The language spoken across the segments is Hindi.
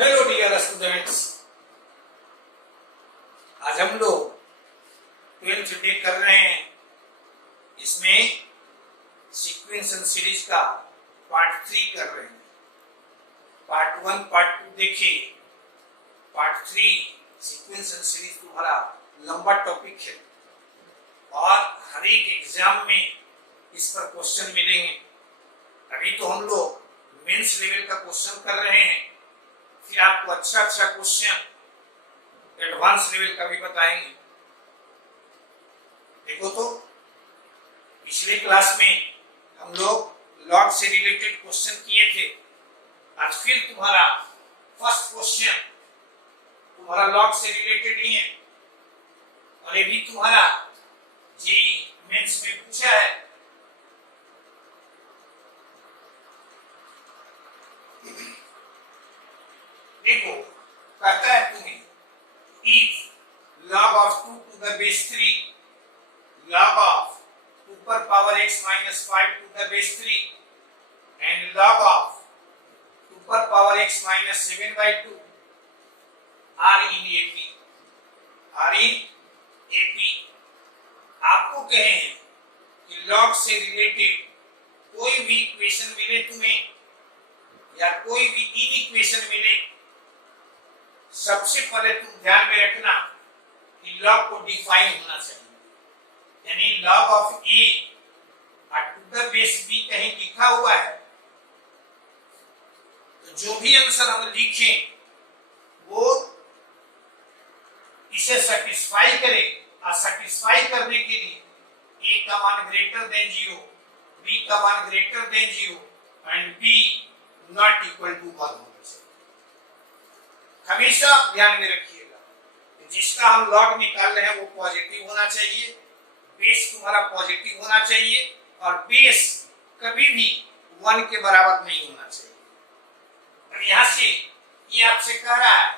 हेलो डियर स्टूडेंट्स, आज हम लोग 12th डे कर रहे हैं। इसमें सीक्वेंस एंड सीरीज का पार्ट 3 कर रहे हैं। पार्ट 1 पार्ट 2 देखिए, पार्ट 3 सीक्वेंस एंड सीरीज तुम्हारा लंबा टॉपिक है और हर एक एग्जाम में इस पर क्वेश्चन मिलेंगे। अभी तो हम लोग मेंस लेवल का क्वेश्चन कर रहे हैं, फिर आपको अच्छा क्वेश्चन एडवांस लेवल का भी बताएंगे। देखो तो पिछले क्लास में हम लोग लॉग से रिलेटेड क्वेश्चन किए थे। आज फिर तुम्हारा फर्स्ट क्वेश्चन तुम्हारा लॉग से रिलेटेड ही है और ये भी तुम्हारा जेईई मेंस में पूछा है। देखो कहता है तुम्हें if log of 2 to the base 3 log of 2 per power x minus 5 to the base 3 and log of 2 per power x minus 7 by 2 are in AP। आपको कहे हैं कि log से रिलेटेड कोई भी इक्वेशन मिले तुम्हें या कोई भी इक्वेशन मिले, सबसे पहले तुम ध्यान में रखना कि लॉग को डिफाइन होना चाहिए। यानी log of A to the base B कहीं लिखा हुआ है तो जो भी आंसर हम लिखें वो इसे सेटिस्फाई करे। और सेटिस्फाई करने के लिए ए का मान ग्रेटर देन 0, बी का मान greater than 0 and B not equal to 1 होना चाहिए। हमेशा ध्यान में रखिएगा जिसका हम लॉग निकाल रहे हैं वो पॉजिटिव होना चाहिए, बेस तुम्हारा पॉजिटिव होना चाहिए और बेस कभी भी 1 के बराबर नहीं होना चाहिए। और यहाँ से ये आपसे कह रहा है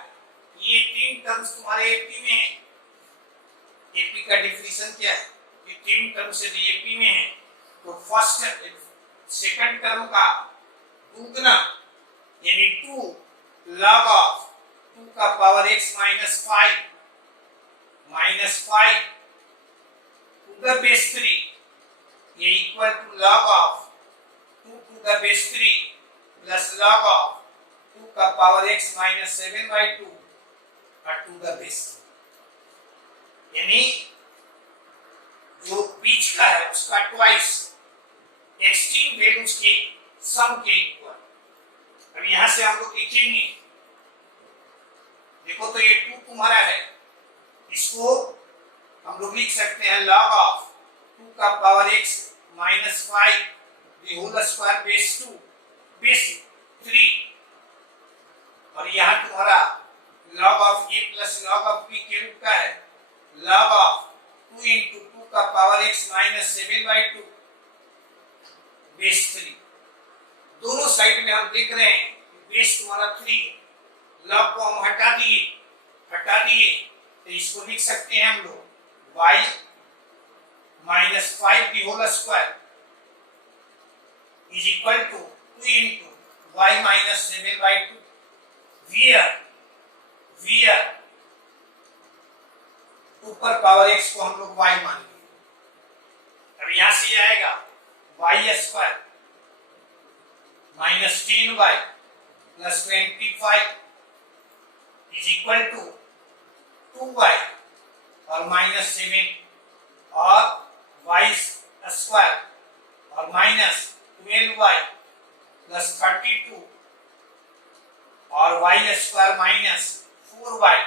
ये 3 टर्म्स तुम्हारे एपी में है। एपी का डिफिनेशन क्या है? ये 3 टर्म्स यदि एपी में है तो फर्स्ट सेकंड टर्म का दुगना यानी 2 log ऑफ 2 का power x minus 5 to the base 3 ये equal to log of 2 to the base 3 plus log of 2 का power x minus 7 by 2 to the base 3। यानी जो बीच का है उसका ट्वाइस एक्सट्रीम वैल्यूज के सम के इक्वल। अब यहां से हम लोग लिखेंगे, देखो तो ये 2 तुम्हारा है, इसको हम लोग लिख सकते हैं log ऑफ 2 का power x minus 5 the whole square base 2 base 3 और यहाँ तुम्हारा log of a plus log of b के रूप का है log ऑफ 2 into 2 का power x minus 7 by 2 base 3। दोनों साइड में हम देख रहे हैं बेस तुम्हारा 3, लॉग को हम हटा दिए तो इसको लिख सकते हैं हम लोग y minus 5 the whole square is equal to 2 into y minus 7 by 2 where ऊपर पावर x को हम लोग y मान लिए। अब यहां से आएगा y square minus 10y plus 25 is equal to 2y और minus 7 और y स्क्वायर और minus 12y plus 32 और y square minus 4y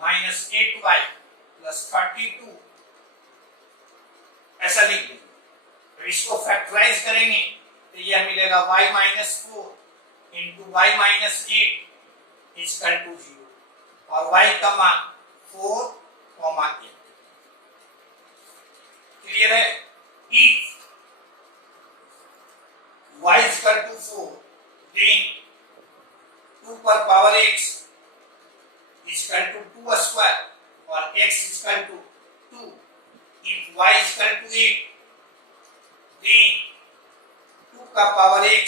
minus 8y plus 32 ऐसा लिख लेंगे। तो इसको फैक्टराइज करेंगे तो यह मिलेगा y minus 4 into y minus 8 is equal to 0 और y का मान 4, 8। क्लियर है? if y is equal to 4 then 2 पर power x is equal to 2 square और x is equal to 2। if y is equal to 8 then 2 का power x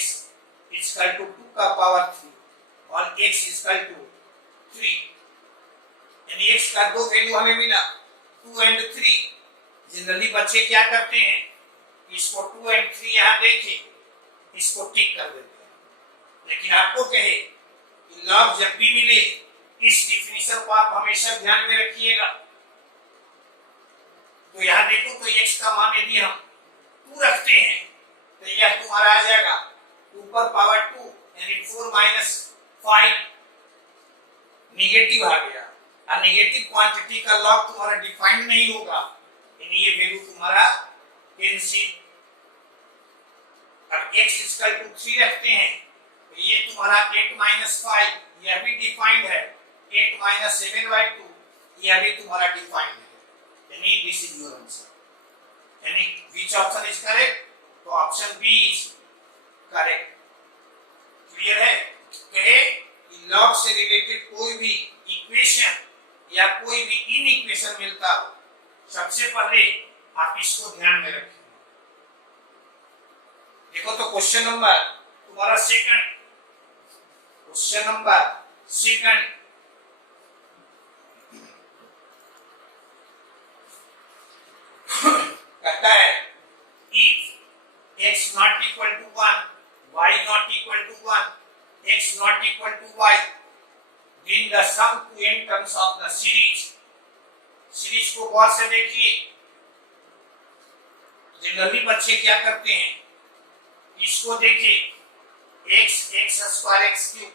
is equal to 2 का पावर 3 और x इक्वल टू 3, यानी x का दो वैल्यू हमें मिला 2 एंड 3। जनरली बच्चे क्या करते हैं, इसको 2 एंड 3 यहाँ देखे, इसको टिक कर देते हैं। लेकिन आपको कहे कि लॉग जब भी मिले इस डिफिनेशन को आप हमेशा ध्यान में रखिएगा। तो यहाँ देखो, तो x का मान यदि हम 2 रखते हैं तो यह तुम्हारा आ जाएगा 2 पर पावर 2 यानी 4 माइनस 5, निगेटिव आ गया। और निगेटिव क्वांटिटी का लॉग तुम्हारा डिफाइंड नहीं होगा, यानी ये वैल्यू तुम्हारा कैंसिल। अब x इक्वल टू 3 रखते हैं तो ये तुम्हारा 8 माइनस 5, यह भी डिफाइंड है। 8 माइनस 7/2, यह भी तुम्हारा डिफाइंड है। यानी दिस इज योर आंसर। यानी व्हिच ऑप्शन इज करेक्ट? तो option B is correct. Clear है? कहे कि लॉग से रिलेटेड कोई भी इक्वेशन या कोई भी इनइक्वेशन मिलता हो, सबसे पहले आप इसको ध्यान में रखें। देखो तो क्वेश्चन नंबर तुम्हारा सेकंड, क्वेश्चन नंबर सेकंड, कहता है if x not equal to 1, y not equal to 1, x not equal to y, then the sum to n terms of the series। Series को गौर से देखिए। जनरली बच्चे क्या करते हैं, इसको देखिए x स्क्वायर x क्यूब,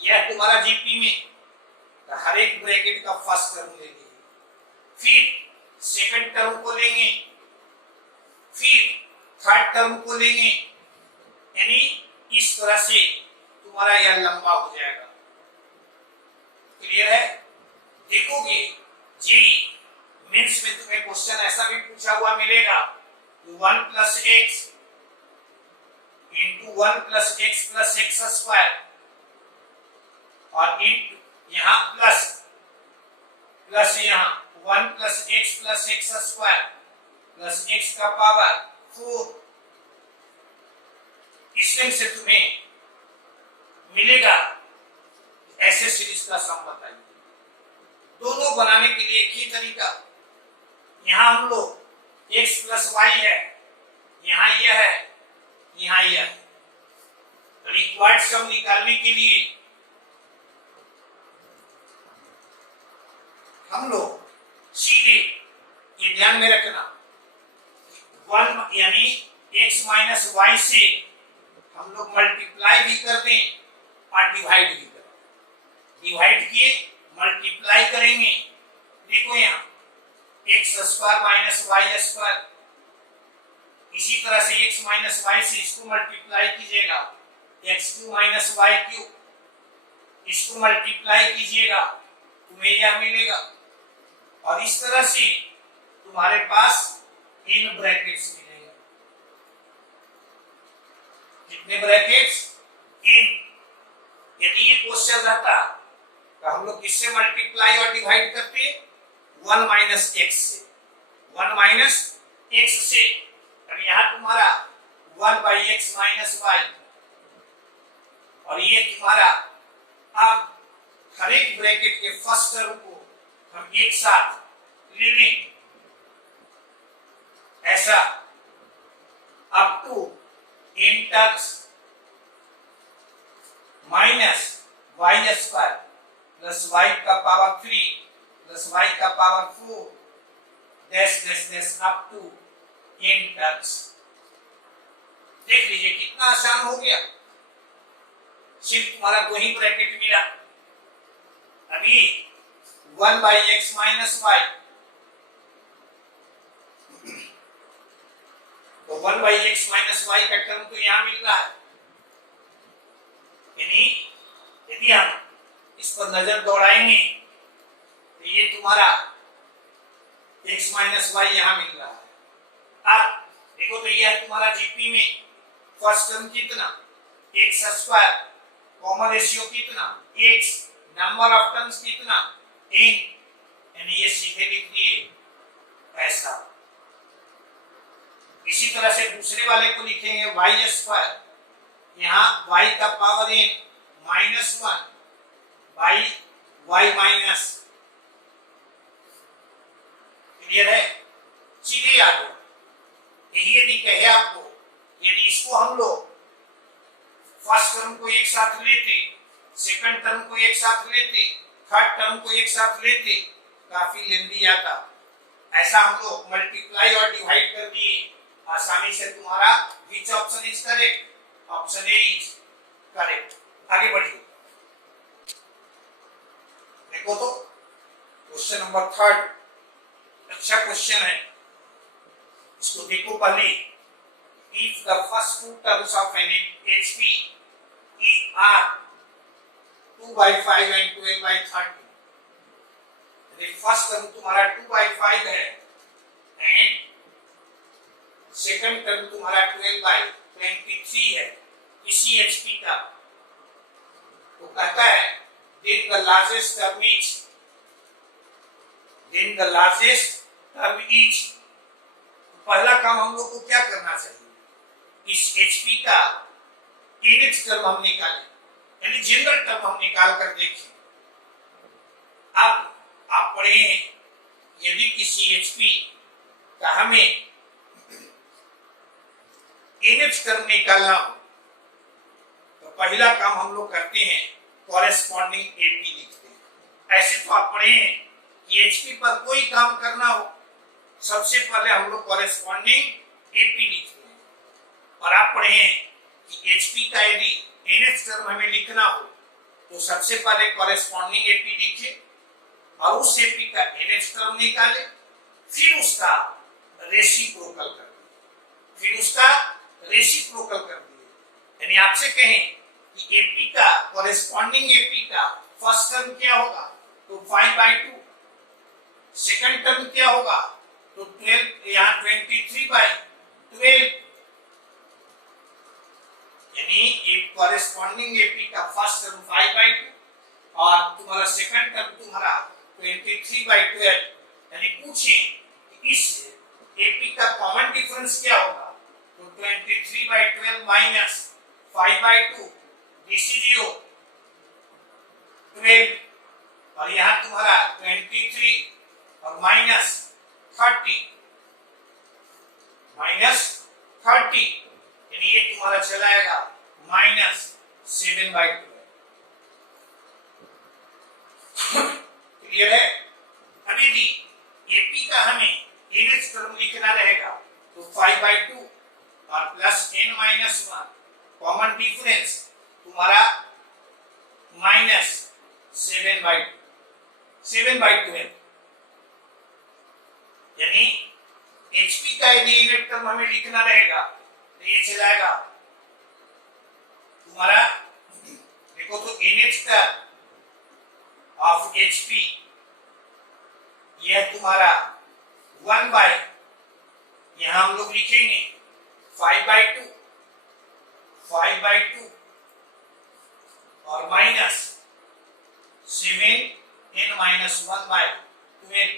यह तुम्हारा जीपी में हर एक ब्रैकेट का फर्स्ट टर्म लेंगे, फिर सेकंड टर्म को लेंगे, फिर थर्ड टर्म को लेंगे, यानी इस तरह से तुम्हारा यह लंबा हो जाएगा। क्लियर है? देखोगे जी मेंस में तुम्हें क्वेश्चन ऐसा भी पूछा हुआ मिलेगा, 1 plus x into 1 plus x plus x square, और इंटू यहाँ प्लस यहाँ 1 plus x square plus x का पावर 4। इसमें से तुम्हें मिलेगा ऐसे सीरीज का सम बताइए। दोनों बनाने के लिए एक ही तरीका, यहाँ हम लोग x प्लस वाई है, यहाँ यह है, यहाँ यह है। रिक्वायर्ड सम निकालने के लिए हम लोग सीधे, ये ध्यान में रखना, 1 यानी x माइनस वाई से हम लोग मल्टीप्लाई भी कर दें और डिवाइड भी करें। डिवाइड किए मल्टीप्लाई करेंगे, देखो यहाँ x square minus Y square, इसी तरह से x माइनस वाई से इसको मल्टीप्लाई कीजिएगा, x cube minus Y cube, इसको मल्टीप्लाई कीजिएगा, तुम्हें यह मिलेगा। और इस तरह से तुम्हारे पास इन ब्रैकेट्स मिलेंगे। कितने ब्रैकेट्स? इन। यदि ये क्वेश्चन रहता तो हम लोग किससे मल्टीप्लाई और डिवाइड करते? 1 माइनस एक्स से, 1 माइनस एक्स से। अब यहाँ तुम्हारा 1 बाई एक्स माइनस वाई, और ये तुम्हारा, अब हर एक ब्रैकेट के फर्स्ट टर्म को हम एक साथ ले लें, ऐसा up to n terms minus Y square plus Y का पावर 3 प्लस वाई का power 4 dash dash dash up to n terms. देख लीजिए कितना आसान हो गया, सिर्फ तुम्हारा दो ही ब्रैकेट मिला। अभी 1 बाई एक्स माइनस वाई, तो 1 बाई एक्स माइनस वाई का टर्म तो यहां मिल रहा है, यानी यदि हम इस पर नजर दौड़ाएंगे तो ये तुम्हारा x माइनस वाई यहां मिल रहा है। अब देखो तो यह तुम्हारा जीपी में फर्स्ट टर्म कितना, एक्स स्क्वायर, कॉमन रेशियो कितना, x, नंबर ऑफ टर्म्स कितना, n, यानी ये सीधे लिख दिए ऐसा। इसी तरह से दूसरे वाले को लिखेंगे y स्क्वायर, यहाँ y का power n -1 by y minus. Clear है? चलिए आगे। यही यदि कहे आपको, यदि इसको हम लोग फर्स्ट टर्म को एक साथ लेते, सेकंड टर्म को एक साथ लेते, थर्ड टर्म को एक साथ लेते, काफी लेंदी आता। ऐसा हम लोग मल्टीप्लाई और डिवाइड कर दिए, आसानी से तुम्हारा which option is correct? Option A is correct. आगे बढ़िए, देखो तो क्वेश्चन नंबर 3, अच्छा क्वेश्चन है, इसको देखो पहले। If the first two terms of an HP are 2/5 and 12/30, यदि फर्स्ट टर्म तुम्हारा 2/5 है एंड सेकंड टर्म तुम्हारा 12/23 है इसी HP का, तो कहता है then the largest term is पहला काम हम लोग को क्या करना चाहिए? इस HP का nth टर्म हम निकालें, यानी जनरल टर्म हम निकाल कर देखें। अब आप पढ़े हैं, यदि किसी HP का हमें nth टर्म निकालना हो तो पहला काम हम लोग करते हैं कॉरेस्पॉन्डिंग AP लिखते हैं। ऐसे तो आप पढ़े हैं कि HP पर कोई काम करना हो सबसे पहले हम लोग कॉरेस्पॉन्डिंग AP लिखते हैं, और आप पढ़े हैं कि HP का यदि nth टर्म हमें लिखना हो तो सबसे पहले कॉरेस्पॉन्डिंग AP लिखे और उस AP का nth टर्म निकाले, फिर उसका रेसिप्रोकल कर दिए, यानी आपसे कहें कि AP का कॉरेस्पॉन्डिंग AP का फर्स्ट टर्म क्या होगा? तो 5/2, सेकंड टर्म क्या होगा? तो 12, यहाँ 23/12, यानी एक कॉरेस्पॉन्डिंग AP का फर्स्ट टर्म 5/2 और तुम्हारा सेकंड टर्म तुम्हारा 23/12, यानी पूछें कि इस AP का कॉमन डिफरेंस क्या होगा? तो 23/12 माइनस 5/2, दिस इज योर 12, और यहाँ तुम्हारा 23 और माइनस 30, यानी ये तुम्हारा चला आएगा -7/12। क्लियर है? अभी भी AP का हमें nth टर्म लिखना रहेगा तो 5/2 और प्लस n-1 कॉमन डिफरेंस तुम्हारा -7/12, यानी HP का यदि nth टर्म हमें लिखना रहेगा तो ये चलाएगा तुम्हारा, देखो तो nth टर्म ऑफ HP यह तुम्हारा 1/, यहां हम लोग लिखेंगे 5/2 और माइनस 7n-1/12,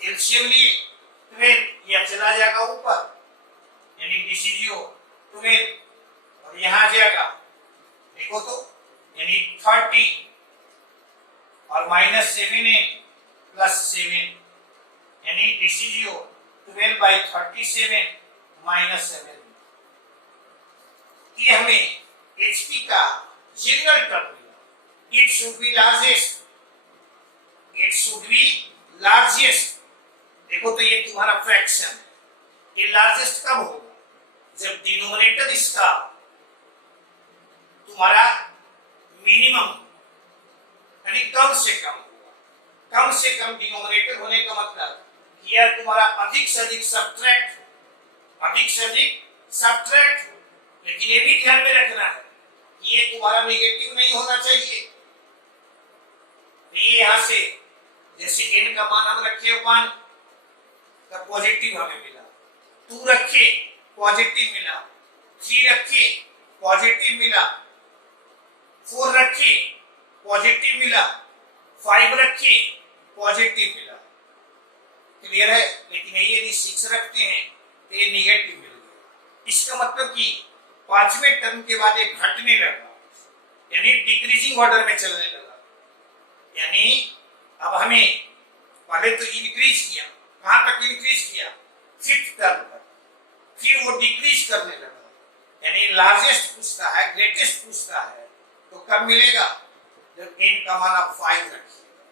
एलसीएम लिए 12, यह चला जाएगा ऊपर, यानी दिस इज योर 12, और यहां आ जाएगा, देखो तो, यानी 30 और माइनस 7n प्लस 7, यानी दिस इज योर 12/37 माइनस 7। ये हमें HP का जनरल टर्म मिला। इट शुड बी लार्जेस्ट, देखो तो ये तुम्हारा फ्रैक्शन है, ये लार्जेस्ट कब होगा? जब डिनोमिनेटर इसका तुम्हारा मिनिमम यानी कम से कम होगा। कम से कम डिनोमिनेटर होने का मतलब यह तुम्हारा अधिक से अधिक सब्ट्रैक्ट हो, लेकिन ये भी ध्यान में रखना है कि ये तुम्हारा नेगेटिव नहीं होना चाहिए। ये यहां से जैसे n का मान हम रखे 1 का पॉजिटिव हमें मिला, 2 रखे पॉजिटिव मिला, 3 रखे पॉजिटिव मिला, 4 रखे पॉजिटिव मिला, 5 रखे पॉजिटिव मिला। क्लियर है? लेकिन यदि 6 रखते हैं तो ये नेगेटिव मिल गया। इसका मतलब कि पांचवें टर्म के बाद ये घटने लगा, यानी डिक्रीजिंग ऑर्डर में चलने लगा। यानी अब हमें पहले तो इंक्रीज किया, कहां तक इंक्रीज किया, फिफ्थ टर्म तक, फिर वो डिक्रीज करने लगा। यानी लार्जेस्ट पूछता है, ग्रेटेस्ट पूछता है, तो कब मिलेगा, जब n का मान आप 5 रखिएगा,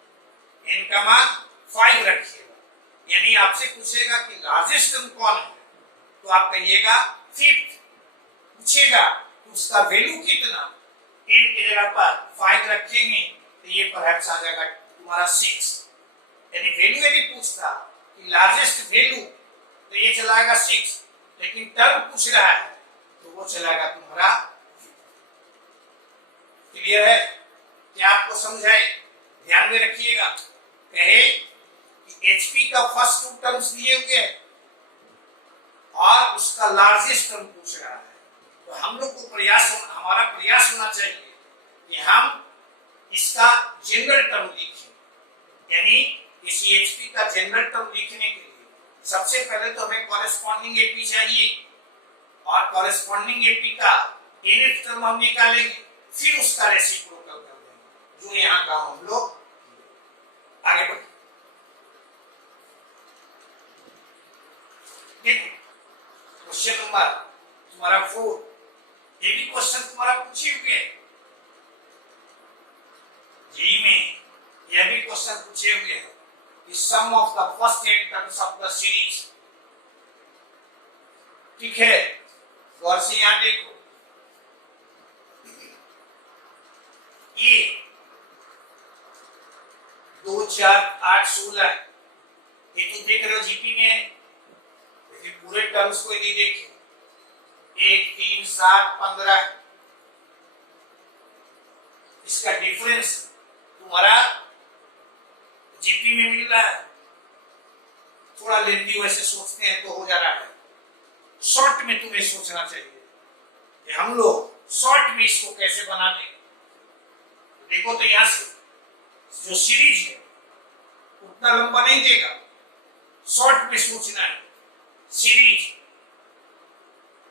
n का मान 5 रखिएगा। यानी आपसे पूछेगा कि लार्जेस्ट टर्म कौन है, तो आप कहिएगा फिफ्थ। पूछेगा तो उसका वैल्यू कितना, n की जगह पर 5 रखेंगे तो ये परहैप्स आ जाएगा तुम्हारा 6। यानी वैल्यू यदि पूछता कि लार्जेस्ट वैल्यू, तो ये चलाएगा 6, लेकिन टर्म पूछ रहा है तो वो चलाएगा तुम्हारा। क्लियर है? क्या आपको समझ है? ध्यान में रखिएगा। कहे कि एचपी का फर्स्ट 2 टर्म्स दिए हुए और उसका लार्जेस्ट टर्म पूछ रहा है, तो हम लोग को हमारा प्रयास होना चाहिए कि हम इसका जनरल टर्म लिखें। यानी इस एचपी का जनरल टर्म लिखने के लिए सबसे पहले तो हमें कॉरेस्पॉन्डिंग एपी चाहिए, और कॉरेस्पॉन्डिंग एपी का nth टर्म हम निकालेंगे, फिर उसका रेसिप्रोकल कर देंगे, जो यहाँ का हम लोग आगे बढ़े। देखो क्वेश्चन नंबर तुम्हारा 4, ये भी क्वेश्चन तुम्हारा पूछे हुए जी में, यह भी क्वेश्चन पूछे हुए हैं कि sum of the first 8 terms of the series. ठीक है, गौर से यहां देखो, ये 2 4 8 16, ये तो देख रहे हो जीपी में। ये पूरे टर्म्स को यदि देखें 1 3 7 15, इसका डिफरेंस तुम्हारा जीपी में मिल रहा है। थोड़ा लेंथी वैसे सोचते हैं तो हो जा रहा है, शॉर्ट में तुम्हें सोचना चाहिए कि हम लोग शॉर्ट में इसको कैसे बना दें। देखो तो यहां से जो सीरीज है उतना लंबा नहीं देगा, शॉर्ट में सोचना है। सीरीज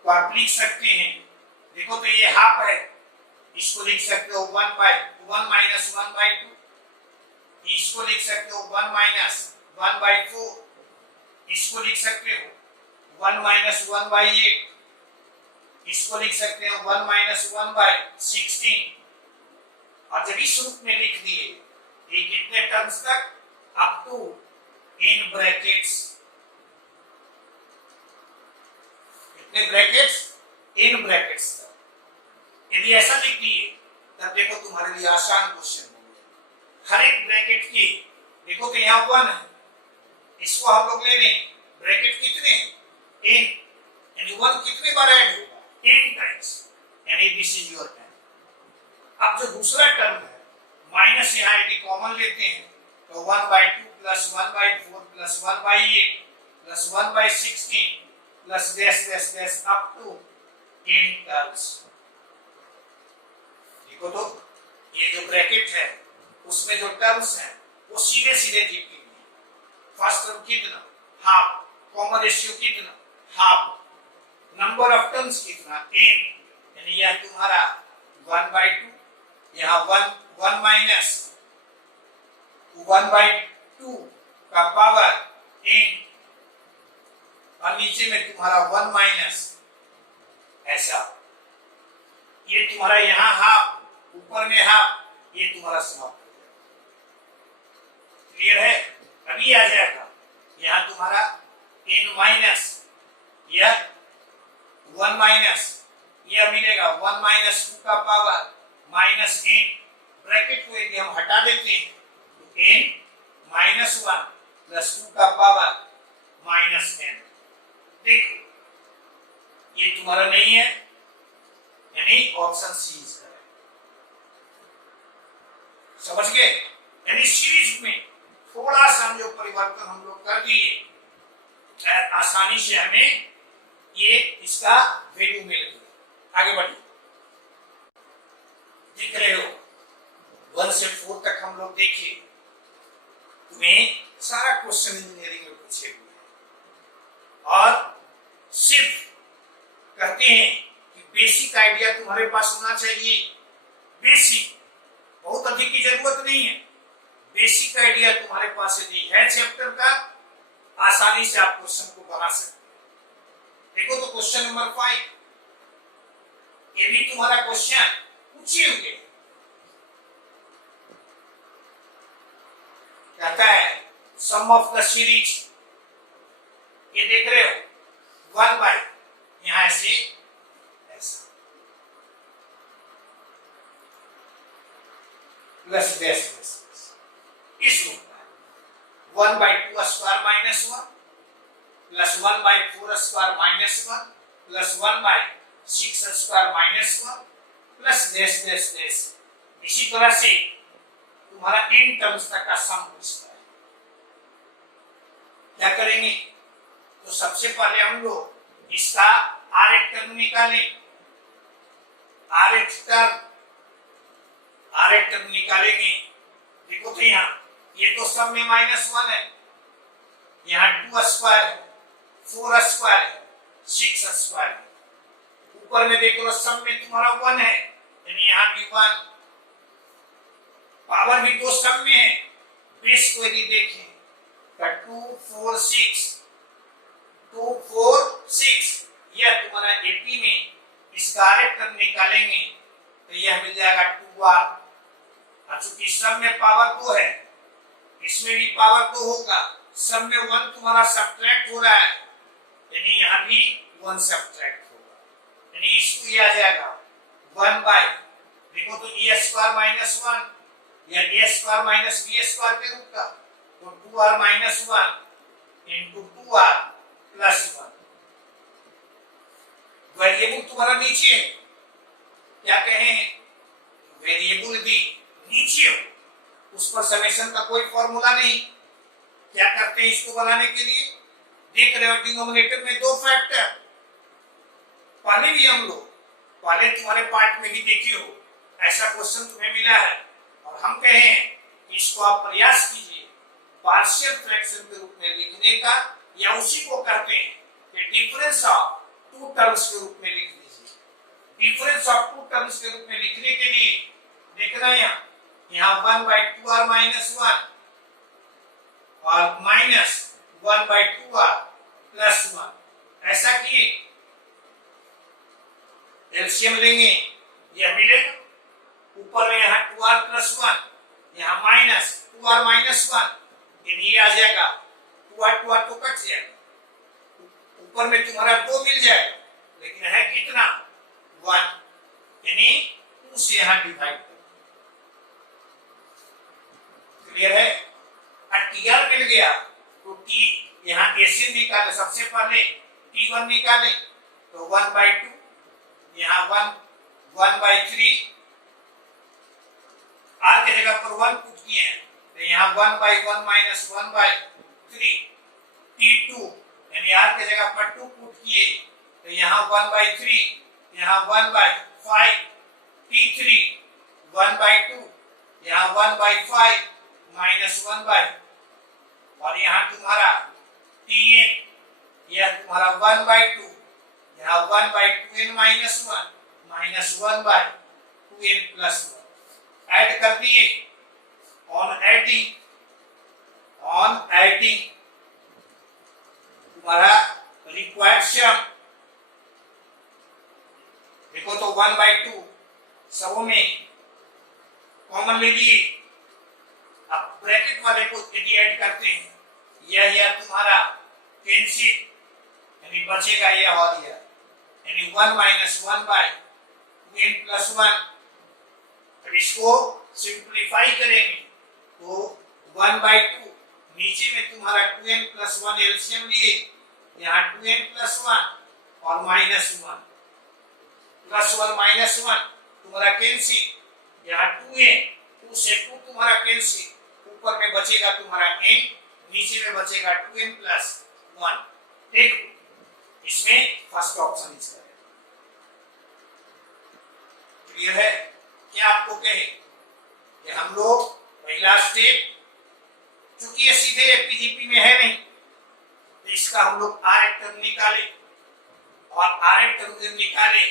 तो आप लिख सकते हैं, देखो तो ये हाफ है, इसको लिख सकते हो 1 माइनस 1/2, इसको लिख सकते हो 1 माइनस 1/4, इसको लिख सकते हो 1 माइनस 1/8, इसको लिख सकते हो 1 माइनस 1/16। और जब इस रूप में लिख दिए ये कितने टर्म्स तक, अप टू इन ब्रैकेट्स, कितने ब्रैकेट्स, इन ब्रैकेट्स तक। यदि ऐसा लिख दिए तब देखो तुम्हारे लिए आसान क्वेश्चन हो गया। हर एक ब्रैकेट की देखो तो यहाँ 1 है, इसको हम लोग ले लें, ब्रैकेट कितने, इन, यानी 1 कितने बार ऐड होगा, n टाइम्स, यानी दिस इज योर टाइम। अब जो दूसरा टर्म है माइनस, यहाँ यदि कॉमन लेते हैं तो 1/2 plus 1/4 plus 1/8 plus 1/16 plus dash dash dash up to n terms. देखो तो ये जो ब्रैकेट है उसमें जो टर्म्स हैं वो सीधे सीधे जीपी में। फर्स्ट टर्म कितना, हाफ, कॉमन रेशियो कितना, हाफ, नंबर ऑफ टर्म्स कितना, n, यानी यह तुम्हारा 1/2, यहाँ 1 माइनस 1/2 का पावर n, और नीचे में तुम्हारा 1 माइनस, ऐसा ये तुम्हारा यहाँ हाफ, ऊपर में हाफ, ये तुम्हारा समाप्त हो जाएगा। क्लियर है? अभी आ जाएगा यहाँ तुम्हारा n माइनस, यह 1 माइनस, यह मिलेगा 1 माइनस 2 का पावर माइनस n, ब्रैकेट को यदि हम हटा देते हैं तो n माइनस 1 प्लस 2 का पावर माइनस n। देखो ये तुम्हारा नहीं है, यानी ऑप्शन सी इसका है। समझ गए? यानी सीरीज में थोड़ा सा जो परिवर्तन हम लोग कर दिए, आसानी से हमें ये इसका वैल्यू मिल गया। आगे बढ़िए, दिख रहे हो 1 से 4 तक हम लोग देखे, तुम्हें सारा क्वेश्चन इंजीनियरिंग में पूछे हुए हैं, और सिर्फ कहते हैं कि बेसिक आइडिया तुम्हारे पास होना चाहिए, बेसिक, बहुत अधिक की जरूरत नहीं है, बेसिक आइडिया तुम्हारे पास यदि है चैप्टर का, आसानी से आप क्वेश्चन को बना सकते हैं। देखो तो क्वेश्चन नंबर 5, ये भी तुम्हारा क्वेश्चन पूछे होंगे। कहता है सम ऑफ द सीरीज, ये देख रहे हो 1 बाय, यहां से ऐसा प्लस डैश इस रूप में 1 by 2 square minus 1 plus 1 by 4 square minus 1 plus 1 by 6 square minus 1 plus dash dash dash. इसी तरह से तुम्हारा इन टर्म्स तक का सम पूछता है। क्या करेंगे? तो सबसे पहले हम लोग इसका आर एक टर्म निकालें। आर एक टर्म निकालेंगे। देखो तो यहाँ ये तो सब में -1 है, यहाँ 2 स्क्वायर है, 4 स्क्वायर है, 6 स्क्वायर है। ऊपर में देखो सब में तुम्हारा 1 है, यानी यहाँ भी 1। पावर भी दो सब में है। बेस को यदि देखें तो 2 4 6 यह तुम्हारा 80 में इसका आरेख टर्म निकालेंगे तो यह मिल जाएगा 2r। चूंकि सब में पावर 2 है, इसमें भी पावर 2 होगा, सब में 1 तुम्हारा सब्ट्रैक्ट हो रहा है, यानी यहाँ भी 1 सब्ट्रैक्ट होगा, यानी इसको ये आ जाएगा 1 बाय, देखो तो ए स्क्वायर माइनस 1 या ए स्क्वायर माइनस बी स्क्वायर के रूप का, तो 2r minus 1 into 2r plus 1। Variable तुम्हारा नीचे है, क्या कहे वेरिएबल यदि नीचे हो उस पर समेशन का कोई फॉर्मूला नहीं। क्या करते हैं इसको बनाने के लिए? देख रहे हो डिनोमिनेटर में 2 फैक्टर, पहले भी हम लोग पहले तुम्हारे पार्ट में भी देखे हो, ऐसा क्वेश्चन तुम्हें मिला है और हम कहे हैं कि इसको आप प्रयास कीजिए पार्शियल फ्रैक्शन के रूप में लिखने का, या उसी को कहते हैं कि डिफरेंस ऑफ 2 टर्म्स के रूप में लिख दीजिए। डिफरेंस ऑफ 2 टर्म्स के रूप में लिखने के लिए देखना है यहाँ 1 बाय 2r माइनस 1 और माइनस 1 बाय 2r प्लस 1, ऐसा किए एलसीएम लेंगे, यह मिलेगा ऊपर में यहाँ 2r प्लस 1, यहाँ माइनस 2r माइनस 1, ये आ जाएगा 2r तो कट जाएगा, ऊपर में तुम्हारा 2 मिल जाएगा, लेकिन है कितना 1, यानी 2 से यहाँ डिवाइड कर। क्लियर है? टीआर मिल गया तो टी यहाँ एसी निकाले, सबसे पहले टी1 निकाले तो 1 बाय 2, यहाँ 1 बाय 3, आर के जगह पर 1 पुट किए हैं तो यहाँ 1 बाय 1 माइनस 1 बाय 3, टी2 यानी आर के जगह पर 2 पुट किए तो यहाँ 1 बाय 3, यहाँ 1 बाय 5, टी3 1 बाय 2, यहाँ 1 बाय 5 माइनस 1 बाय, और यहाँ तुम्हारा tn यह तुम्हारा 1 बाय 2, यहाँ 1 by 2n minus 1 minus 1 by 2n plus 1 add कर दिए। ऑन एडिंग तुम्हारा रिक्वायर्ड सम देखो तो 1 बाय 2 सबों में कॉमन ले लिए, अब ब्रैकेट वाले को यदि ऐड करते हैं यह तुम्हारा कैंसिल, यानी बचेगा यह और यह, यानी 1 माइनस 1 बाय 2n प्लस 1। अब इसको सिंप्लीफाई करेंगे तो 1 बाय 2, नीचे में तुम्हारा 2n प्लस 1 एलसीएम लिए, यहाँ 2n प्लस 1 और माइनस 1 प्लस 1 माइनस 1 तुम्हारा कैंसिल, यहाँ 2 से 2 तुम्हारा कैंसिल, ऊपर में बचेगा तुम्हारा n, नीचे में बचेगा 2n प्लस 1। देखो इसमें फर्स्ट ऑप्शन इसका है। क्लियर है? क्या आपको कहे कि हम लोग पहला स्टेप, चूंकि ये सीधे पीजीपी में है नहीं, तो इसका हम लोग आर टर्म निकाले, और आर टर्म जब निकाले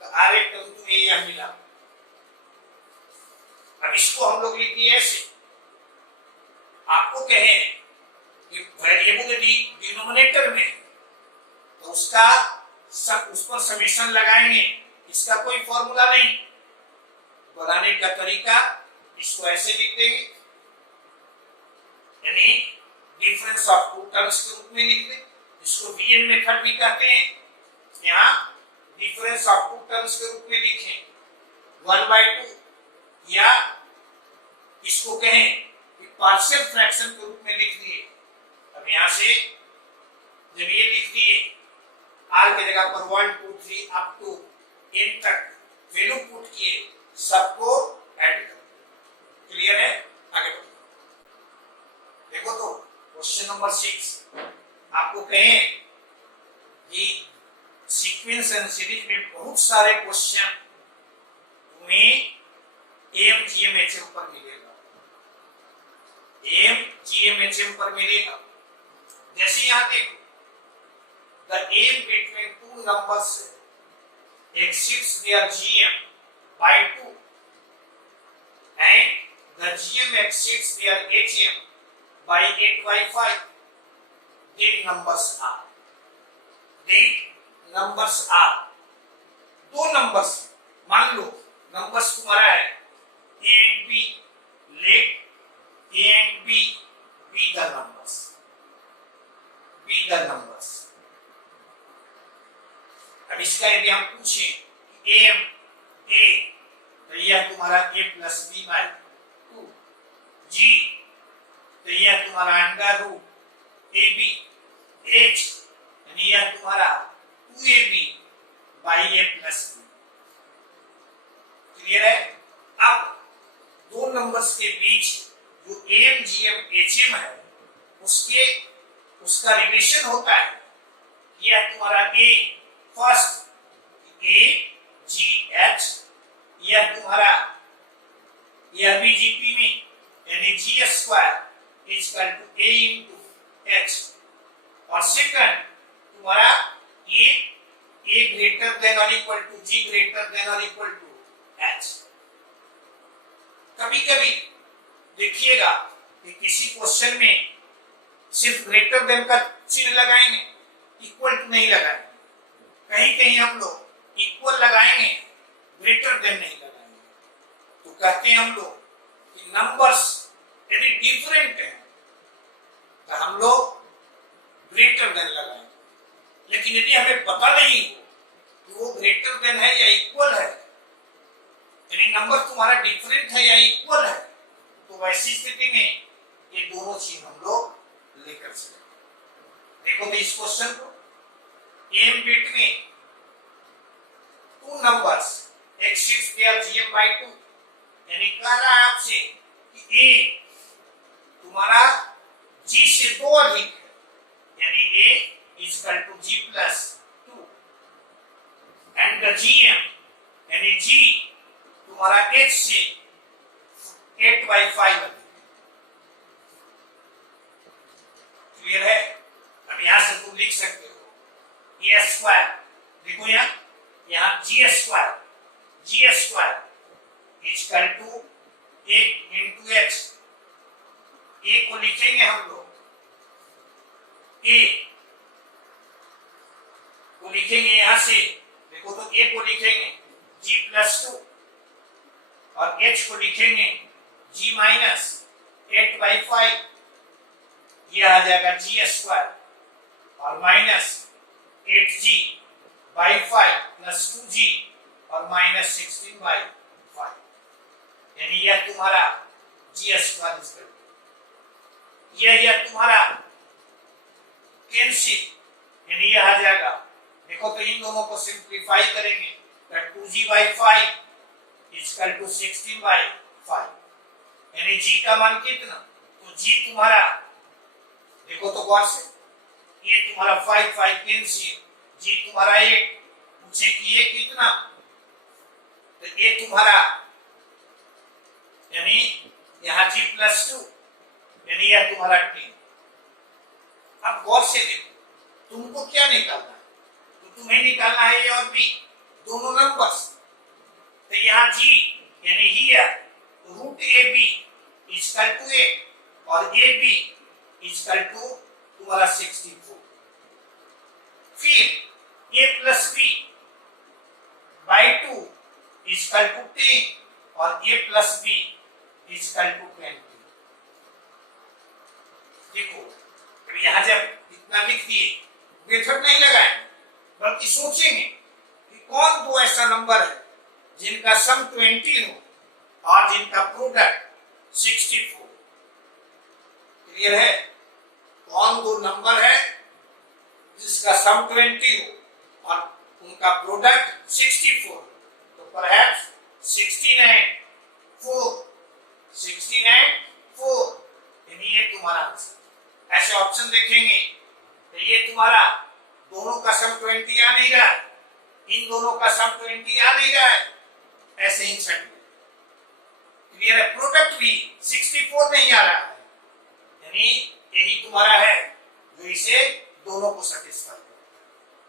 तो आर टर्म तुम्हें यह मिला अब इसको हम लोग लिख दिए ऐसे, आपको कहें कि वेरिएबल यदि डिनोमिनेटर में तो उसका उस पर समेशन लगाएंगे, इसका कोई फॉर्मूला नहीं। बनाने का तरीका इसको ऐसे लिख देंगे, यानी डिफरेंस ऑफ टू टर्म्स के रूप में लिख दें, इसको वीएन मेथड भी कहते हैं। यहाँ डिफरेंस ऑफ टू टर्म्स के रूप में लिखें 1/2, या इसको कहें कि पार्शियल फ्रैक्शन के रूप में लिख दिए। अब यहां से जब ये लिख दिए, आर के जगह पर 1 2 3 अप टू n तक वैल्यू पुट किए, सबको ऐड कर। क्लियर है? आगे बढ़ो। देखो तो क्वेश्चन नंबर 6, आपको कहें कि सीक्वेंस एंड सीरीज में बहुत सारे क्वेश्चन तुम्हें एम पर मिलेगा, एम पर मिलेगा। जैसे यहां देखो, the M between two numbers exceeds their GM by 2 and the GM exceeds their HM by 8/5. The numbers are दो नंबर्स, मान लो नंबर्स तुम्हारा है A and B, let A and B be the numbers, अब इसका यदि हम पूछें एम ए, तो यह तुम्हारा a plus B by 2, G तो यह तुम्हारा under root A B, H यानी यह तुम्हारा 2ab by a plus B. Clear है? अब दो नंबर्स के बीच जो M G M H M है, उसका रिलेशन होता है, यह तुम्हारा ए फर्स्ट ए जी एच, यह तुम्हारा यह भी जीपी में, यानी G square equal to A into H, और सेकंड तुम्हारा ए ग्रेटर देन और equal to G greater than और इक्वल टू एच। कभी कभी देखिएगा कि किसी क्वेश्चन में सिर्फ ग्रेटर देन का चिन्ह लगाएंगे, इक्वल टू नहीं लगाएंगे। कहीं कहीं हम लोग इक्वल लगाएंगे, ग्रेटर देन नहीं लगाएंगे। तो कहते हैं हम लोग कि नंबर्स यदि डिफरेंट है तो हम लोग ग्रेटर देन लगाएंगे, लेकिन यदि हमें पता नहीं कि वो ग्रेटर देन है या इक्वल है, यानी नंबर तुम्हारा डिफरेंट है या इक्वल है, तो वैसी स्थिति में ये दोनों चीज हम लोग लेकर चलेंगे। देखो तो इस क्वेश्चन को, M between two numbers exceeds their GM by 2, यानी कह रहा है आपसे कि ए तुम्हारा जी से दो अधिक है, यानी A equal to G plus 2, and the GM यानी जी तुम्हारा एच से 8/5 अधिक। क्लियर है? अब यहां से तुम लिख सकते हो ए स्क्वायर, देखो यहाँ G square equal to A into H. A को लिखेंगे हम लोग, ए को लिखेंगे यहां से, देखो तो ए को लिखेंगे जी प्लस 2 और एच को लिखेंगे जी माइनस 8/5, यह आ जाएगा जी स्क्वायर और माइनस 8g/5 प्लस 2g और माइनस 16/5, यानी यह तुम्हारा जी स्क्वायर, यह तुम्हारा कैंसिल, यानी यह आ जाएगा। देखो तो इन दोनों को सिंप्लीफाई करेंगे तो 2g/5 इक्वल टू 16/5, यानी g का मान कितना, तो g तुम्हारा देखो तो गौर से, ये तुम्हारा 5 कैंसिल, g तुम्हारा 8, पूछे कि ये कितना, तो ये तुम्हारा यानी यहाँ g प्लस 2, यानी यह तुम्हारा 10। अब गौर से देखो, तुमको क्या निकालना है, तो तुम्हें निकालना है ए और बी दोनों नंबर्स, तो यहाँ g यानी here root by 2 equal to 10 और a plus b equal to 20। देखो यहां जब इतना लिख दिए, मेथड नहीं लगाए बल्कि सोचेंगे कि कौन दो ऐसा नंबर है जिनका सम 20 हो और जिनका प्रोडक्ट 64। क्लियर है? कौन दो नंबर है जिसका सम 20 हो और उनका प्रोडक्ट 64। तो परहैप्स 69 4 69 4, यानी ये तुम्हारा आंसर। ऐसे ऑप्शन देखेंगे तो ये तुम्हारा दोनों का सम 20 आ नहीं रहा, इन दोनों का सम 20 आ नहीं रहा है, ऐसे ही छठ में। क्लियर है? प्रोडक्ट भी 64 नहीं आ रहा है, यानी यही तुम्हारा है जो इसे दोनों को सेटिस्फाई करे,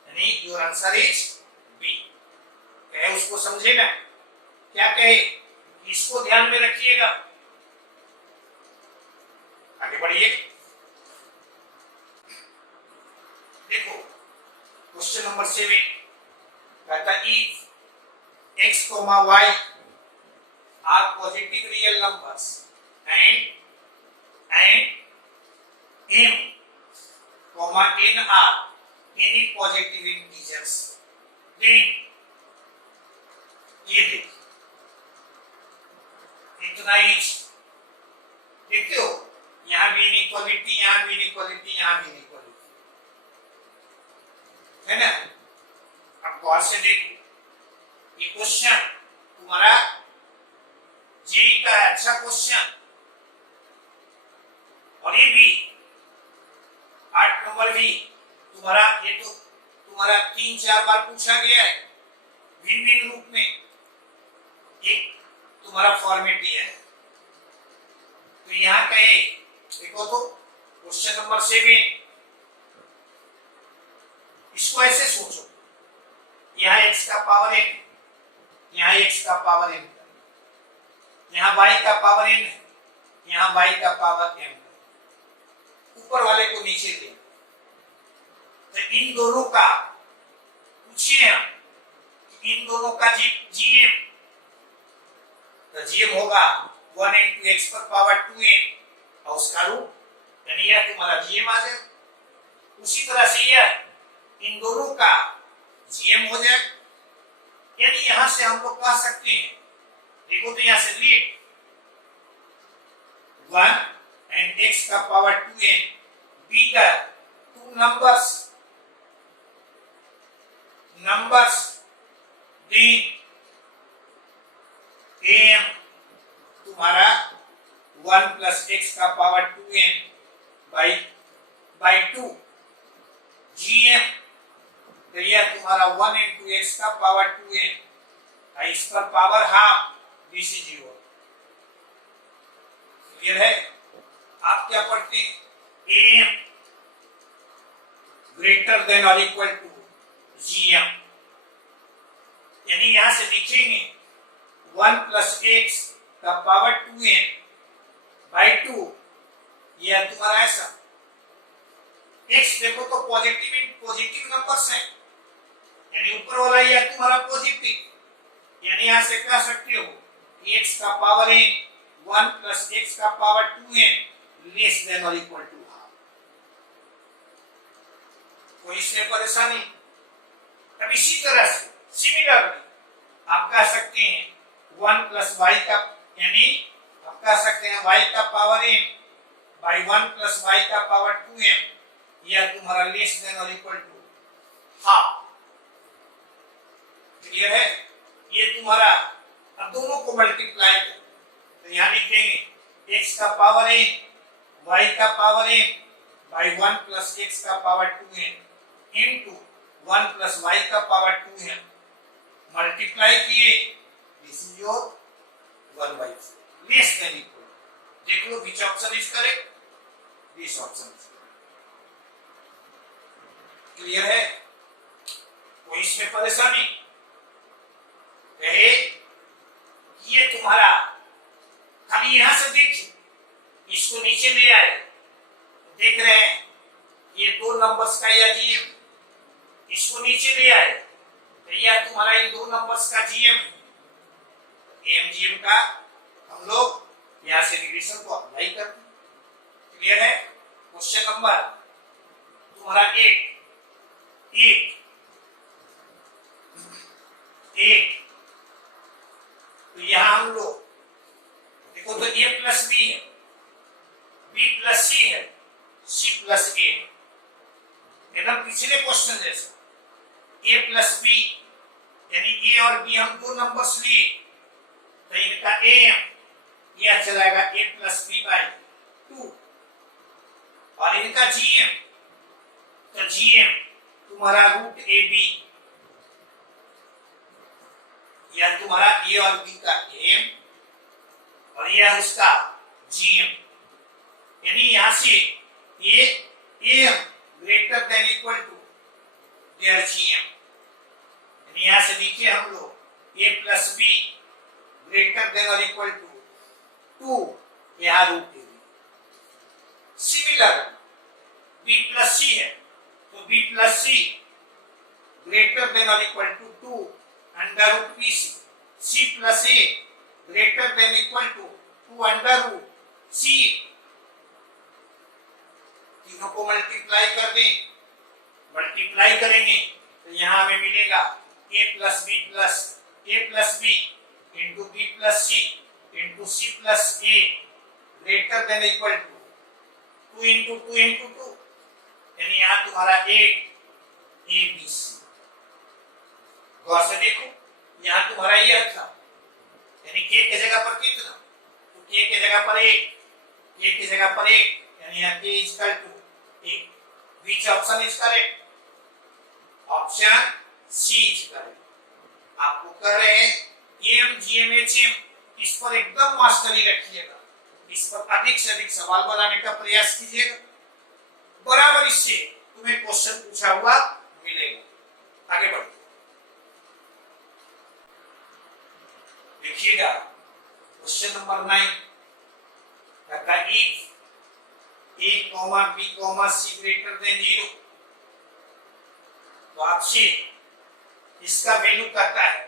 यानी योर आंसर इज बी। कहे उसको समझे ना, क्या कहे, इसको ध्यान में रखिएगा। आगे बढ़िए। देखो क्वेश्चन नंबर 7 कहता if x, y are positive real numbers and m, 10 are any positive integers, then ये देखिए इतना ही देखते हो, यहाँ भी इनइक्वालिटी, यहाँ भी इनइक्वालिटी, यहाँ भी इनइक्वालिटी है ना। अब गौर से देखो, ये क्वेश्चन तुम्हारा जेई का है, अच्छा क्वेश्चन, और ये भी 8 नंबर भी तुम्हारा, ये तो तुम्हारा 3-4 बार पूछा गया है भिन्न भिन्न रूप में, ये तुम्हारा फॉर्मेट ही है। तो यहां कहे देखो तो क्वेश्चन नंबर 7, इसको ऐसे सोचो, यहाँ x का पावर n, यहाँ x का पावर n, यहाँ y का पावर n है, यहाँ y का पावर m है, ऊपर वाले को नीचे ले, तो इन दोनों का पूछिए हम, इन दोनों का GM, तो GM होगा 1 into x पर पावर 2n और उसका रूट, यानी यह तुम्हारा GM आ जाए। उसी तरह से यह इन दोनों का GM हो जाए, यानी यहां से हम लोग कह सकते हैं, देखो तो यहां से लेट 1 and x का power 2n be the two numbers then am तुम्हारा 1 plus x का पावर 2n by 2 GM, तो यह तुम्हारा 1 into x का पावर 2n, इस पर power half, this is your. Clear है? आप क्या पढ़ते हैं, am ग्रेटर देन और इक्वल टू GM, यानी यहां से लिखेंगे 1 plus x का पावर 2n by 2, यह तुम्हारा ऐसा x देखो तो पॉजिटिव नंबर्स हैं, यानी ऊपर वाला यह तुम्हारा पॉजिटिव, यानी यहां से कह सकते हो कि x का पावर n 1 plus x का पावर 2n लेस देन और इक्वल टू हाफ। कोई इसमें परेशानी? अब इसी तरह से सिमिलरली आप कह सकते हैं 1 plus y का, यानी आप कह सकते हैं y का power n by 1 plus y का पावर 2n, यह तुम्हारा लेस देन और इक्वल टू हाफ। क्लियर है? ये तुम्हारा, अब दोनों को मल्टीप्लाई कर, तो यहां लिखेंगे x का पावर n y का power n by 1 plus x का power 2n into 1 plus y का पावर 2n मल्टीप्लाई किए, this is your 1/4 less than equal. देख लो which option is correct, this option is correct। Clear है? कोई इसमें परेशानी? कहे ये तुम्हारा, खाली यहां से देखिए, इसको नीचे ले आए, देख रहे हैं ये दो नंबर्स का या जीएम, इसको नीचे ले आए तो यह तुम्हारा इन दो नंबर नंबर्स का जीएम एम जीएम का हम लोग यहां से रिलेशन को अप्लाई करते हैं। क्लियर है? क्वेश्चन नंबर तुम्हारा एक तो यहां हम लोग देखो तो ए प्लस बी है, बी प्लस सी है, सी प्लस ए, एकदम पिछले क्वेश्चन जैसा। ए प्लस बी यानी ए और बी हम दो नंबर्स लिए तो इनका एम यह चलाएगा ए प्लस बी बाई 2 और इनका जीएम तो जीएम तुम्हारा रूट ए बी या तुम्हारा ए और बी का एम और यह उसका जीएम, यानी यहां से A M greater than equal to there GM, यानी यहां से नीचे हम लोग A plus B greater than और इक्वल टू 2 यहां root A B. Similar B plus C है तो B plus C greater than और equal to 2 under root P C, C plus A greater than equal to 2 under root C, तीनों को मल्टीप्लाई कर दें, मल्टीप्लाई करेंगे तो यहां हमें मिलेगा a plus B into B plus C into C plus A greater than equal to 2 into 2 into 2, यानी यहां तुम्हारा 8 ए बी सी। गौर से देखो यहां तुम्हारा ये था, यानी k की जगह पर कितना, तो k की जगह पर 8, k की जगह पर 8, यानी यहां k equal to 8। Which option is correct? Option C is correct. आपको कर रहे हैं एम जीएम एचएम, इस पर एकदम मास्टरी रखिएगा, इस पर अधिक से अधिक सवाल बनाने का प्रयास कीजिएगा, बराबर इससे तुम्हें क्वेश्चन पूछा हुआ मिलेगा। आगे बढ़ो, देखिएगा क्वेश्चन नंबर 9 का if a, b, c greater than 0 तो आपसे इसका वैल्यू कहता है,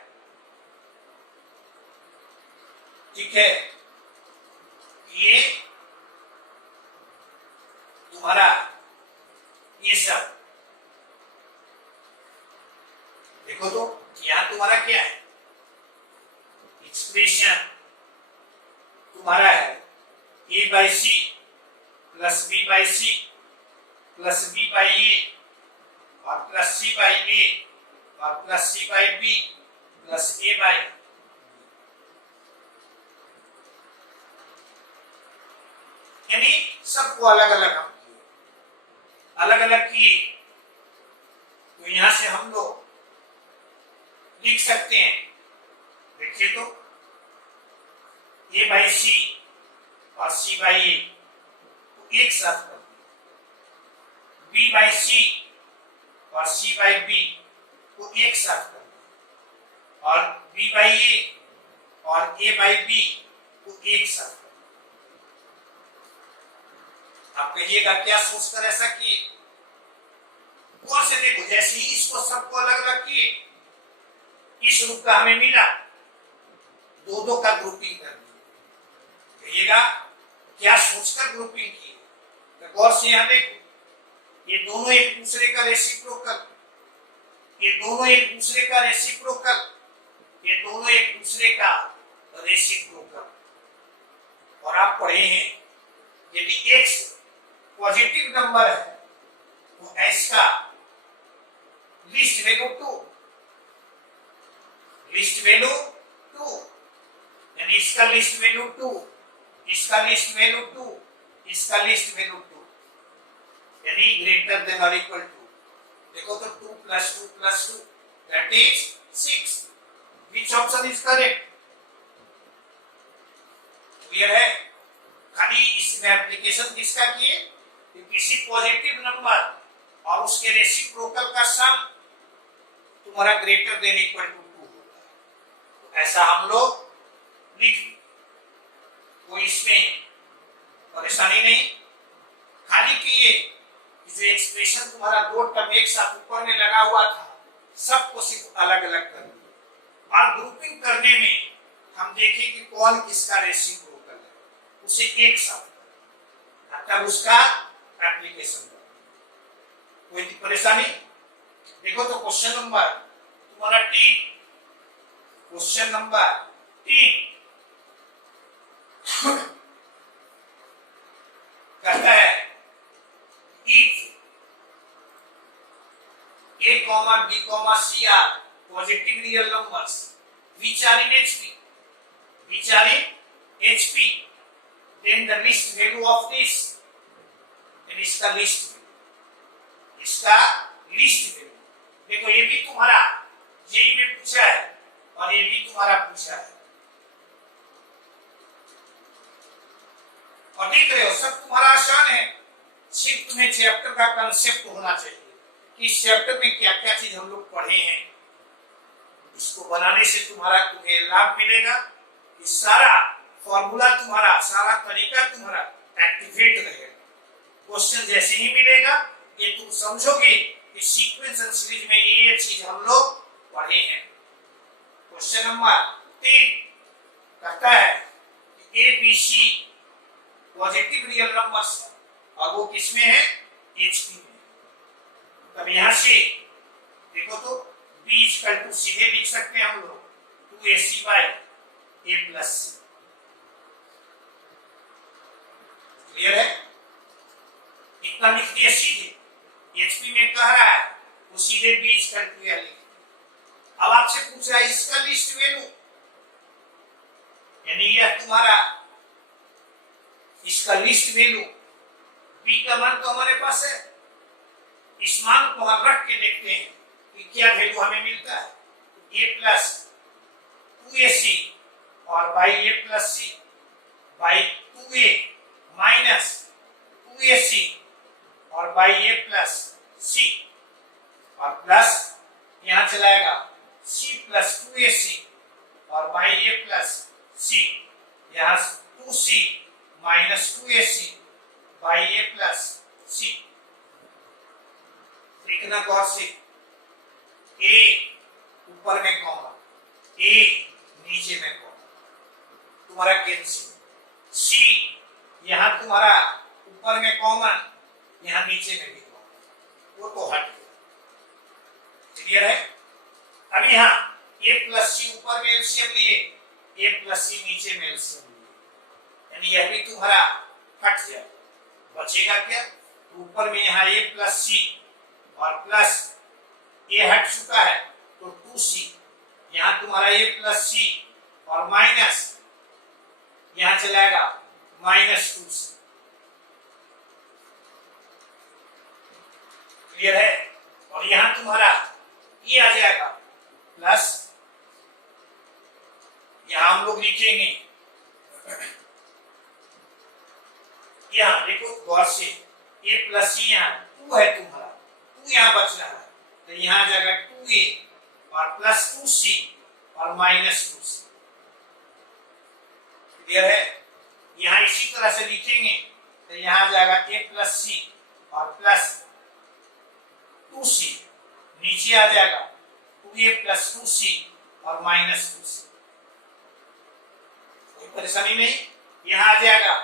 ठीक है, ये तुम्हारा ये सब देखो तो यहां तुम्हारा क्या है, एक्सप्रेशन तुम्हारा है a by C plus B by C plus B by A और प्लस सी बाई ए और plus C by B plus A by, यानी सबको अलग अलग हम किए, अलग अलग किए तो यहां से हम लोग लिख सकते हैं, देखिए तो ए बाई सी और सी बाई ए एक साथ कर दिया, बी बाई सी और सी बाई बी को एक साथ कर दिया और बी बाई ए और ए बाई बी को एक साथ कर दिया। आप कहिएगा क्या सोचकर ऐसा किए? और से देखो जैसे ही इसको सबको अलग अलग किए, इस रूप का हमें मिला, दो दो का ग्रुपिंग कर दिया। कहिएगा क्या सोचकर ग्रुपिंग की? गौर से यहां देखो, ये दोनों एक दूसरे का रेसिप्रोकल, ये दोनों एक दूसरे का रेसिप्रोकल, ये दोनों एक दूसरे का रेसिप्रोकल। और आप पढ़े हैं यदि x पॉजिटिव नंबर है तो s का लिस्ट वैल्यू 2, लिस्ट वैल्यू 2, यानी इसका लिस्ट वैल्यू 2, इसका लिस्ट वैल्यू 2, इसका लिस्ट वैल्यू 2, यानी ग्रेटर देन और इक्वल टू। देखो तो 2 plus 2 plus 2 that is 6। Which option is correct? Clear है? खाली इसमें एप्लीकेशन किसका किए कि किसी पॉजिटिव नंबर और उसके रेसिप्रोकल का सम तुम्हारा ग्रेटर देन इक्वल टू 2 होता है, ऐसा हम लोग लिख, कोई इसमें परेशानी नहीं। खाली किए जो एक्सप्रेशन तुम्हारा दो टर्म एक साथ ऊपर में लगा हुआ था सबको सिर्फ अलग अलग कर दिया, और ग्रुपिंग करने में हम देखें कि कौन किसका रेसिप्रोकल है, उसे एक साथ तब उसका एप्लीकेशन करो। कोई परेशानी? देखो तो क्वेश्चन नंबर तुम्हारा टी, क्वेश्चन नंबर टी कहता है if a comma b comma c are positive real numbers which are in HP, then the list value of this, then इसका लिस्ट वैल्यू। देखो ये भी तुम्हारा जेई में पूछा है और ये भी तुम्हारा पूछा है, और देख रहे हो सब तुम्हारा आसान है। सिर्फ तुम्हें चैप्टर का कंसेप्ट होना चाहिए कि इस चैप्टर में क्या क्या चीज हम लोग पढ़े हैं। इसको बनाने से तुम्हें लाभ मिलेगा कि सारा फॉर्मूला तुम्हारा, सारा तरीका तुम्हारा एक्टिवेट रहेगा। क्वेश्चन जैसे ही मिलेगा ये तुम समझोगे कि सीक्वेंस एंड सीरीज में ये चीज हम लोग पढ़े हैं। क्वेश्चन नंबर 3 कहता है कि A B C positive real numbers है और वो किसमें है? एचपी में। तब यहां से देखो तो b इक्वल टू सीधे लिख सकते हैं हम लोग 2ac by a plus C. Clear है? इतना लिख दिया सीधे, एचपी में कह रहा है वो सीधे b इक्वल टू a लिख। अब आपसे पूछ रहा है इसका लिस्ट वैल्यू, यानी यह तुम्हारा इसका लिस्ट वैल्यू b का मान तो हमारे पास है, इस मान को हम रख के देखते हैं कि क्या वैल्यू हमें मिलता है। a प्लस 2ac और by a plus C by 2a minus 2ac और बाई a प्लस सी और प्लस यहाँ चलाएगा c प्लस 2ac और बाई a प्लस सी, यहाँ 2c minus 2ac by a plus C. लिखना गौर से, a ऊपर में कॉमा, a नीचे में कॉमा, तुम्हारा कैंसिल। c यहां तुम्हारा ऊपर में कॉमन, यहां नीचे में भी कॉमन, वो तो हट गया। क्लियर है? अब यहां a प्लस सी ऊपर में एलसीएम लिए, a प्लस सी नीचे में एलसीएम लिए, यानी यह भी तुम्हारा हट जाए। बचेगा क्या? ऊपर में यहाँ a प्लस सी और प्लस a हट चुका है तो 2c, यहाँ तुम्हारा a प्लस सी और माइनस यहाँ चलाएगा माइनस 2c। क्लियर है? और यहाँ तुम्हारा ये आ जाएगा प्लस, यहाँ हम लोग लिखेंगे, यहाँ देखो गौर से a प्लस सी यहाँ 2 है तुम्हारा, 2 यहाँ बच रहा है तो यहाँ आ जाएगा 2a और प्लस 2c और माइनस 2c। क्लियर है? यहाँ इसी तरह से लिखेंगे तो यहाँ आ जाएगा a प्लस सी और प्लस 2c, नीचे आ जाएगा 2a प्लस 2c और माइनस 2c। कोई परेशानी नहीं? यहाँ आ जाएगा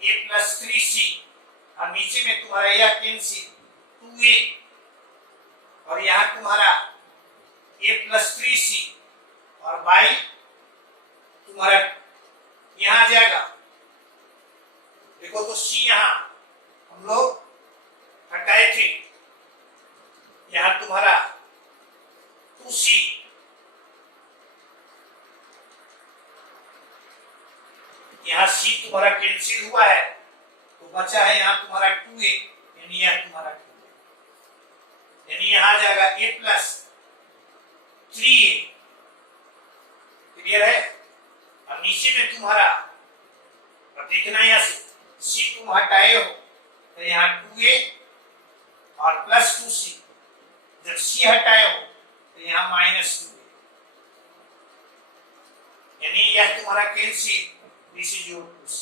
a प्लस 3c और नीचे में तुम्हारा यह कैंसिल 2a और यहाँ तुम्हारा a प्लस 3c और बाई तुम्हारा यहाँ आ जाएगा, देखो तो c यहाँ हम लोग हटाए थे, यहाँ तुम्हारा 2c यहाँ c तुम्हारा कैंसिल हुआ है तो बचा है यहाँ तुम्हारा 2a, यानी यह तुम्हारा 2a, यानी यहाँ आ जाएगा a प्लस 3a। क्लियर है? और नीचे में तुम्हारा अब देखना यहाँ से c तुम हटाए हो तो यहाँ 2a और प्लस 2c, जब c हटाए हो तो यहाँ माइनस 2a, यानी यह तुम्हारा cancel, this is your 2c,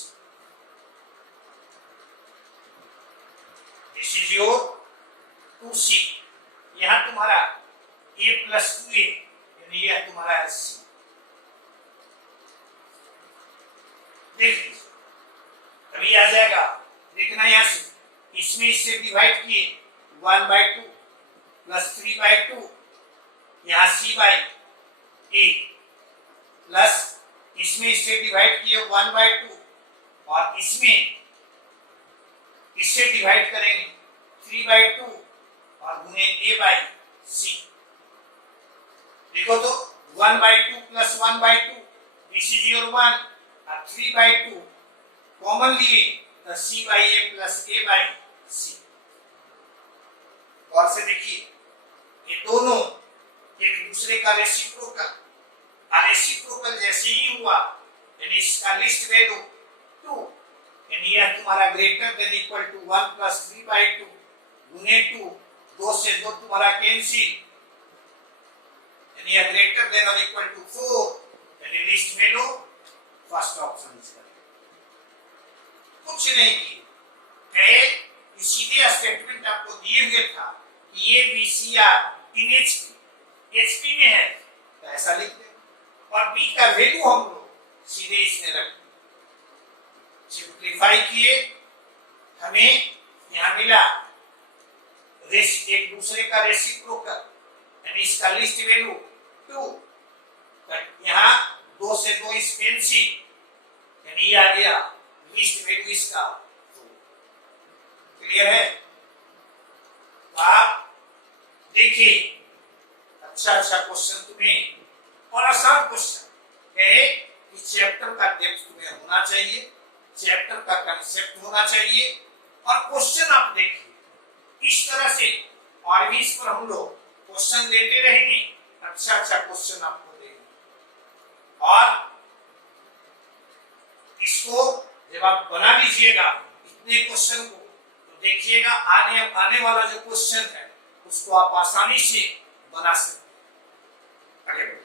this is your 2c। यहाँ तुम्हारा a प्लस 2a ये तुम्हारा है सी। देख लीजिए अभी आ जाएगा, देखना यहां से, इसमें इससे डिवाइड किए 1/2 प्लस 3/2, यहाँ c/a प्लस इसमें इससे डिवाइड किए 1/2 और इसमें इससे डिवाइड करेंगे 3/2 और गुने a/c। देखो तो 1/2 प्लस 1/2 दिस इज योर 1 और 3/2 कॉमन लिए तो c/a प्लस a/c। और से देखिए ये दोनों एक दूसरे का रेसिप्रोकल, और रेसिप्रोकल जैसे ही हुआ यानी इसका लिस्ट वैल्यू 2 यानी यह तुम्हारा greater than equal to 1 plus 3/2 गुने 2, 2 से 2 तुम्हारा कैंसिल यानी यह ग्रेटर देन और इक्वल टू 4 यानी लिस्ट वैल्यू फर्स्ट ऑप्शन इसका। कुछ नहीं किए, सीधे स्टेटमेंट आपको दिए हुए था कि ये VCR इन HP में है तो ऐसा लिख दे और B का वैल्यू हम लोग सीधे इसमें रख सिंप्लीफाई किए, हमें यहाँ मिला एक दूसरे का रेसिप्रोकल यानी इसका लिस्ट वैल्यू 2, यहाँ 2 से 2 इस कैंसिल यानी ये आ गया लिस्ट वैल्यू इसका 2। क्लियर है? तो आप देखिए अच्छा क्वेश्चन तुम्हें और आसान क्वेश्चन है, इस चैप्टर का डेप्थ तुम्हें होना चाहिए, चैप्टर का कंसेप्ट होना चाहिए और क्वेश्चन आप देखिए इस तरह से और भी इस पर हम लोग क्वेश्चन लेते रहेंगे, अच्छा क्वेश्चन आपको देंगे और इसको जब आप बना लीजिएगा इतने क्वेश्चन को तो देखिएगा आने वाला जो क्वेश्चन है उसको आप आसानी से बना सकते हैं। आगे बढ़ो।